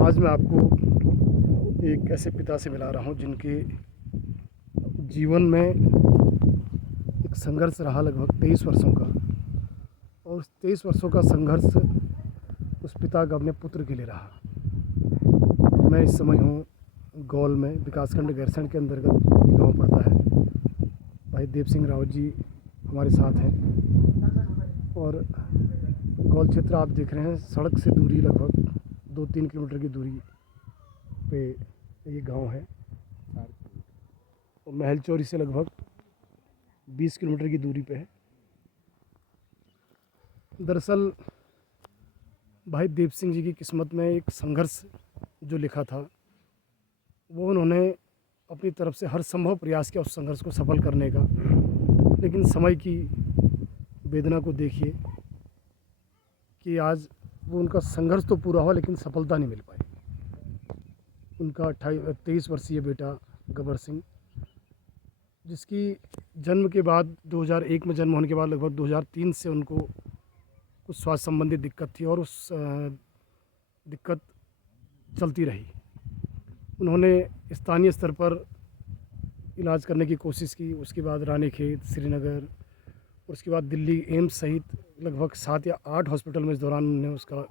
आज मैं आपको एक ऐसे पिता से मिला रहा हूँ जिनके जीवन में एक संघर्ष रहा लगभग 23 वर्षों का, और उस 23 वर्षों का संघर्ष उस पिता का अपने पुत्र के लिए रहा। मैं इस समय हूँ गौल में, विकासखंड गैरसैंण के अंतर्गत ये गाँव पड़ता है। भाई देव सिंह रावत जी हमारे साथ हैं और गौल क्षेत्र आप देख रहे हैं, सड़क से दूरी लगभग 2-3 किलोमीटर की दूरी पे ये गांव है और महल चौरी से लगभग 20 किलोमीटर की दूरी पे है। दरअसल भाई देव सिंह जी की किस्मत में एक संघर्ष जो लिखा था, वो उन्होंने अपनी तरफ से हर संभव प्रयास किया उस संघर्ष को सफल करने का, लेकिन समय की वेदना को देखिए कि आज वो उनका संघर्ष तो पूरा हुआ लेकिन सफलता नहीं मिल पाई। उनका 23 वर्षीय बेटा गबर सिंह, जिसकी जन्म के बाद 2001 में जन्म होने के बाद लगभग 2003 से उनको कुछ स्वास्थ्य संबंधी दिक्कत थी और उस दिक्कत चलती रही। उन्होंने स्थानीय स्तर पर इलाज करने की कोशिश की, उसके बाद रानीखेत, श्रीनगर, उसके बाद दिल्ली एम्स सहित लगभग 7 या 8 हॉस्पिटल में इस दौरान उन्होंने उसका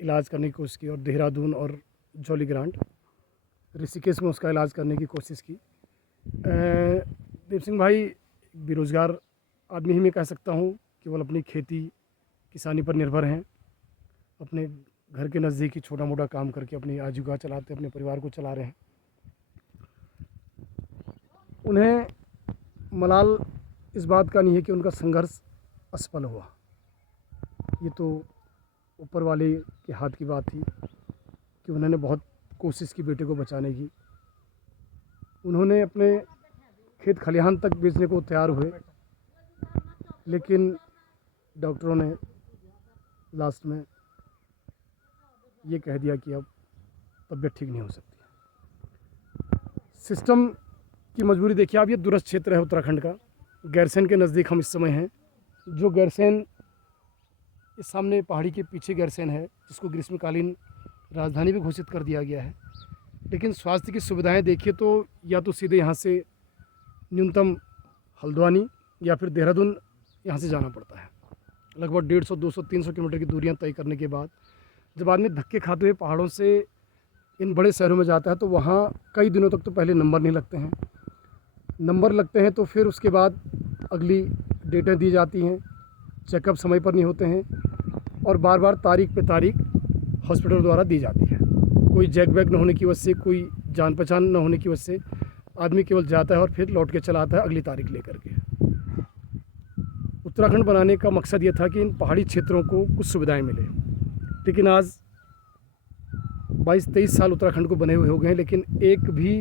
इलाज करने की कोशिश की, और देहरादून और जॉली ग्रांट, ऋषिकेश में उसका इलाज करने की कोशिश की। देव सिंह भाई बेरोज़गार आदमी ही मैं कह सकता हूँ, केवल अपनी खेती किसानी पर निर्भर हैं। अपने घर के नज़दीक ही छोटा मोटा काम करके अपनी आजीविका चलाते, अपने परिवार को चला रहे हैं। उन्हें मलाल इस बात का नहीं है कि उनका संघर्ष असफल हुआ, ये तो ऊपर वाले के हाथ की बात थी कि उन्होंने बहुत कोशिश की बेटे को बचाने की। उन्होंने अपने खेत खलिहान तक बेचने को तैयार हुए, लेकिन डॉक्टरों ने लास्ट में ये कह दिया कि अब तबीयत ठीक नहीं हो सकती। सिस्टम की मजबूरी देखिए आप, ये दूरस्थ क्षेत्र है उत्तराखंड का, गैरसैंण के नज़दीक हम इस समय हैं। जो गैरसैंण इस सामने पहाड़ी के पीछे गैरसैंण है, जिसको ग्रीष्मकालीन राजधानी भी घोषित कर दिया गया है, लेकिन स्वास्थ्य की सुविधाएं देखिए तो या तो सीधे यहाँ से न्यूनतम हल्द्वानी या फिर देहरादून यहाँ से जाना पड़ता है। लगभग 150, 200, 300 किलोमीटर की दूरियाँ तय करने के बाद जब आदमी धक्के खाते हुए पहाड़ों से इन बड़े शहरों में जाता है तो वहाँ कई दिनों तक तो पहले नंबर नहीं लगते हैं। नंबर लगते हैं तो फिर उसके बाद अगली डेटें दी जाती हैं, चेकअप समय पर नहीं होते हैं, और बार बार तारीख पे तारीख हॉस्पिटल द्वारा दी जाती है। कोई जैक वैक न होने की वजह से, कोई जान पहचान न होने की वजह से आदमी केवल जाता है और फिर लौट के चला आता है अगली तारीख लेकर के। उत्तराखंड बनाने का मकसद ये था कि इन पहाड़ी क्षेत्रों को कुछ सुविधाएं मिले, लेकिन आज 22-23 साल उत्तराखंड को बने हुए हो गए हैं, लेकिन एक भी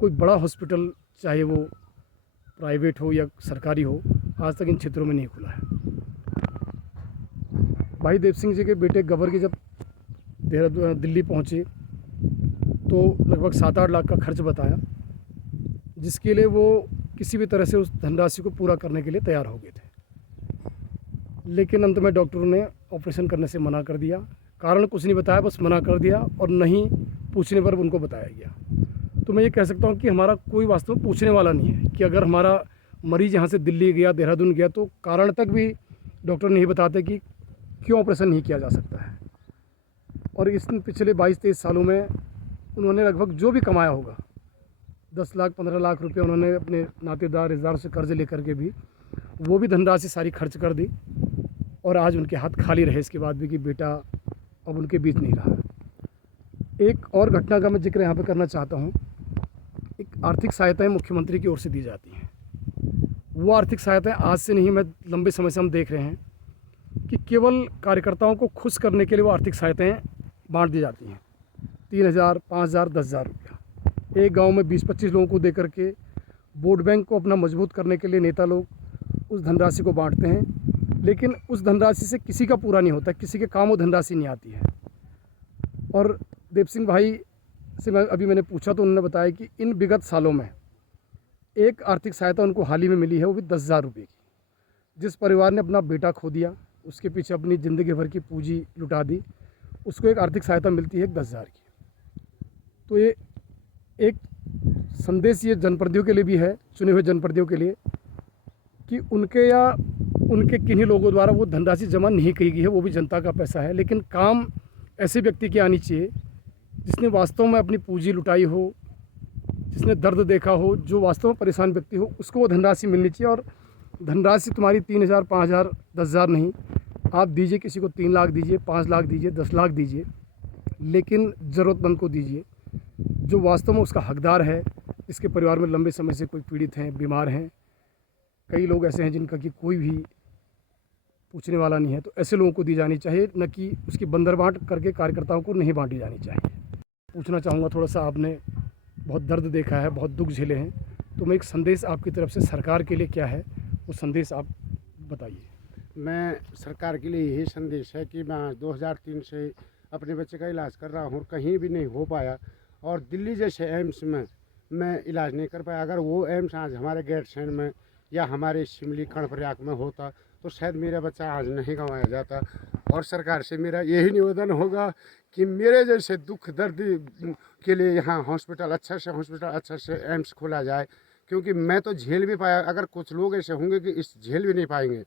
कोई बड़ा हॉस्पिटल, चाहे वो प्राइवेट हो या सरकारी हो, आज तक इन क्षेत्रों में नहीं खुला है। भाई देव सिंह जी के बेटे गबर के जब देहरादून दिल्ली पहुँचे तो लगभग 7-8 लाख का खर्च बताया, जिसके लिए वो किसी भी तरह से उस धनराशि को पूरा करने के लिए तैयार हो गए थे, लेकिन अंत में डॉक्टरों ने ऑपरेशन करने से मना कर दिया। कारण कुछ नहीं बताया, बस मना कर दिया, और नहीं पूछने पर उनको बताया गया। तो मैं ये कह सकता हूँ कि हमारा कोई वास्तव में पूछने वाला नहीं है कि अगर हमारा मरीज़ यहाँ से दिल्ली गया, देहरादून गया, तो कारण तक भी डॉक्टर नहीं बताते कि क्यों ऑपरेशन नहीं किया जा सकता है। और इस पिछले 22-23 सालों में उन्होंने लगभग जो भी कमाया होगा, 10 लाख 15 लाख रुपये उन्होंने अपने नातेदार रिश्तेदारों से कर्ज लेकर के भी वो भी धनराशि सारी खर्च कर दी, और आज उनके हाथ खाली रहे इसके बाद भी कि बेटा अब उनके बीच नहीं रहा। एक और घटना का मैं जिक्र यहाँ पे करना चाहता हूँ। एक आर्थिक सहायताएं मुख्यमंत्री की ओर से दी जाती हैं। वो आर्थिक सहायताएं आज से नहीं, मैं लंबे समय से हम देख रहे हैं कि केवल कार्यकर्ताओं को खुश करने के लिए वो आर्थिक सहायताएं बांट दी जाती हैं। 3,000, 5,000, 10,000 रुपया एक गांव में 20-25 लोगों को दे करके वोट बैंक को अपना मजबूत करने के लिए नेता लोग उस धनराशि को बांटते हैं, लेकिन उस धनराशि से किसी का पूरा नहीं होता, किसी के काम वो धनराशि नहीं आती है। और देव सिंह भाई से मैंने पूछा तो उन्होंने बताया कि इन विगत सालों में एक आर्थिक सहायता उनको हाल ही में मिली है, वो भी 10,000 रुपये की। जिस परिवार ने अपना बेटा खो दिया, उसके पीछे अपनी ज़िंदगी भर की पूंजी लुटा दी, उसको एक आर्थिक सहायता मिलती है 10,000 की। तो ये एक संदेश ये जनप्रतिनिधियों के लिए भी है, चुने हुए जनप्रतिनिधियों के लिए, कि उनके या उनके किन्हीं लोगों द्वारा वो धनराशि जमा नहीं की गई है, वो भी जनता का पैसा है, लेकिन काम ऐसे व्यक्ति की आनी चाहिए जिसने वास्तव में अपनी पूंजी लुटाई हो, जिसने दर्द देखा हो, जो वास्तव में परेशान व्यक्ति हो, उसको वो धनराशि मिलनी चाहिए। और धनराशि तुम्हारी 3,000, 5,000, 10,000 नहीं, आप दीजिए, किसी को 3 लाख दीजिए, 5 लाख दीजिए, 10 लाख दीजिए, लेकिन ज़रूरतमंद को दीजिए, जो वास्तव में उसका हकदार है, जिसके परिवार में लंबे समय से कोई पीड़ित हैं, बीमार हैं। कई लोग ऐसे हैं जिनका कि कोई भी पूछने वाला नहीं है, तो ऐसे लोगों को दी जानी चाहिए, न कि उसकी बंदर बांट करके कार्यकर्ताओं को नहीं बांटी जानी चाहिए। पूछना चाहूँगा, थोड़ा सा आपने बहुत दर्द देखा है, बहुत दुख झेले हैं, तो मैं एक संदेश आपकी तरफ से सरकार के लिए क्या है, वो संदेश आप बताइए। मैं सरकार के लिए यही संदेश है कि मैं 2003 से अपने बच्चे का इलाज कर रहा हूँ और कहीं भी नहीं हो पाया, और दिल्ली जैसे एम्स में मैं इलाज नहीं कर पाया। अगर वो एम्स आज हमारे गैरसैंण में या हमारे शिमली कर्णप्रयाग में होता तो शायद मेरा बच्चा आज नहीं गंवाया जाता। और सरकार से मेरा यही निवेदन होगा कि मेरे जैसे दुख दर्द के लिए यहाँ हॉस्पिटल अच्छा से एम्स खोला जाए, क्योंकि मैं तो झेल भी पाया। अगर कुछ लोग ऐसे होंगे कि इस झेल भी नहीं पाएंगे,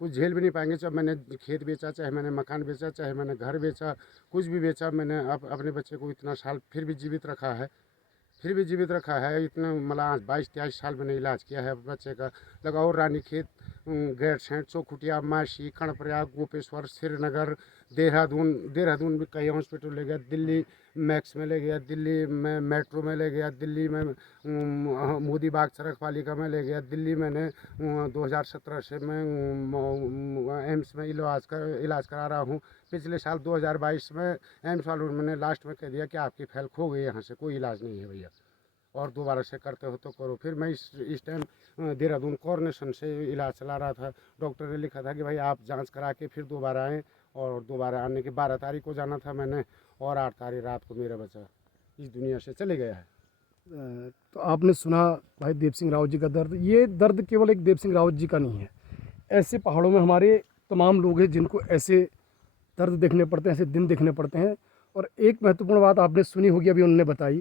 कुछ झेल भी नहीं पाएंगे। चाहे मैंने खेत बेचा, चाहे मैंने मकान बेचा, चाहे मैंने घर बेचा, कुछ भी बेचा, मैंने अपने बच्चे को इतना साल फिर भी जीवित रखा है, इतना मतलब आज 22-23 साल मैंने इलाज किया है बच्चे का। लगाओ रानीखेत, गैरसैंण, चौखुटिया, मासी, कर्णप्रयाग, गोपेश्वर, श्रीनगर, देहरादून भी कई हॉस्पिटल ले गया, दिल्ली मैक्स में ले गया, दिल्ली में मेट्रो में ले गया, दिल्ली में मोदी बाग सड़क पालिका में ले गया, दिल्ली मैंने 2017 से मैं एम्स में इलाज करा रहा हूँ। पिछले साल 2022 में एम्स वालों ने मैंने लास्ट में कह दिया कि आपकी फाइल खो गई, यहाँ से कोई इलाज नहीं है भैया, और दोबारा से करते हो तो करो। फिर मैं इस टाइम देहरादून कॉर्नेशन से इलाज चला रहा था। डॉक्टर ने लिखा था कि भाई आप जांच करा के फिर दोबारा आएँ, और दोबारा आने के 12 तारीख को जाना था मैंने, और 8 तारीख रात को मेरा बच्चा इस दुनिया से चले गया है। तो आपने सुना भाई देव सिंह रावत जी का दर्द। ये दर्द केवल एक देव सिंह रावत जी का नहीं है, ऐसे पहाड़ों में हमारे तमाम लोग हैं जिनको ऐसे दर्द देखने पड़ते हैं, ऐसे दिन देखने पड़ते हैं। और एक महत्वपूर्ण बात आपने सुनी होगी, अभी उन्होंने बताई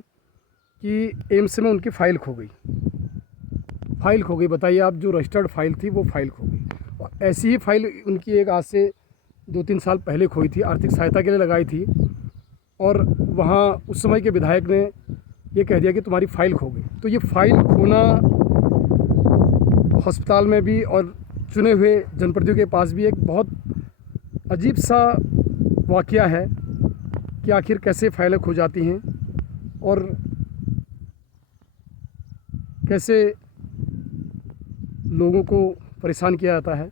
कि एम्स में उनकी फ़ाइल खो गई। बताइए आप, जो रजिस्टर्ड फाइल थी वो फाइल खो गई। और ऐसी ही फाइल उनकी एक आज से 2-3 साल पहले खोई थी, आर्थिक सहायता के लिए लगाई थी, और वहाँ उस समय के विधायक ने ये कह दिया कि तुम्हारी फ़ाइल खो गई। तो ये फ़ाइल खोना अस्पताल में भी और चुने हुए जनप्रतिनिधियों के पास भी एक बहुत अजीब सा वाक़या है कि आखिर कैसे फाइलें खो जाती हैं और कैसे लोगों को परेशान किया जाता है।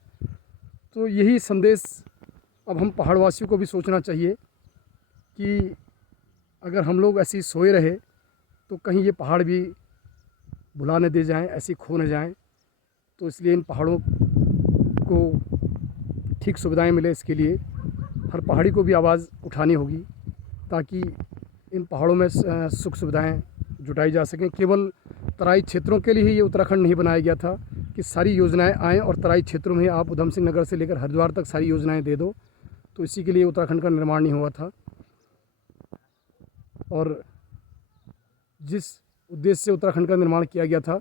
तो यही संदेश अब हम पहाड़वासियों को भी सोचना चाहिए कि अगर हम लोग ऐसे ही सोए रहे तो कहीं ये पहाड़ भी भुला न दे जाएं, ऐसे खो न जाएं। तो इसलिए इन पहाड़ों को ठीक सुविधाएं मिले, इसके लिए हर पहाड़ी को भी आवाज़ उठानी होगी, ताकि इन पहाड़ों में सुख सुविधाएं जुटाई जा सकें। केवल तराई क्षेत्रों के लिए ही ये उत्तराखंड नहीं बनाया गया था कि सारी योजनाएं आएँ और तराई क्षेत्रों में आप उधम सिंह नगर से लेकर हरिद्वार तक सारी योजनाएं दे दो। तो इसी के लिए उत्तराखंड का निर्माण नहीं हुआ था। और जिस उद्देश्य से उत्तराखंड का निर्माण किया गया था,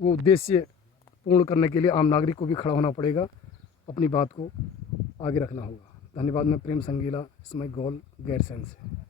वो उद्देश्य पूर्ण करने के लिए आम नागरिक को भी खड़ा होना पड़ेगा, अपनी बात को आगे रखना होगा। धन्यवाद। मैं प्रेम संगीला, इसमें गौल, गैरसैंण से।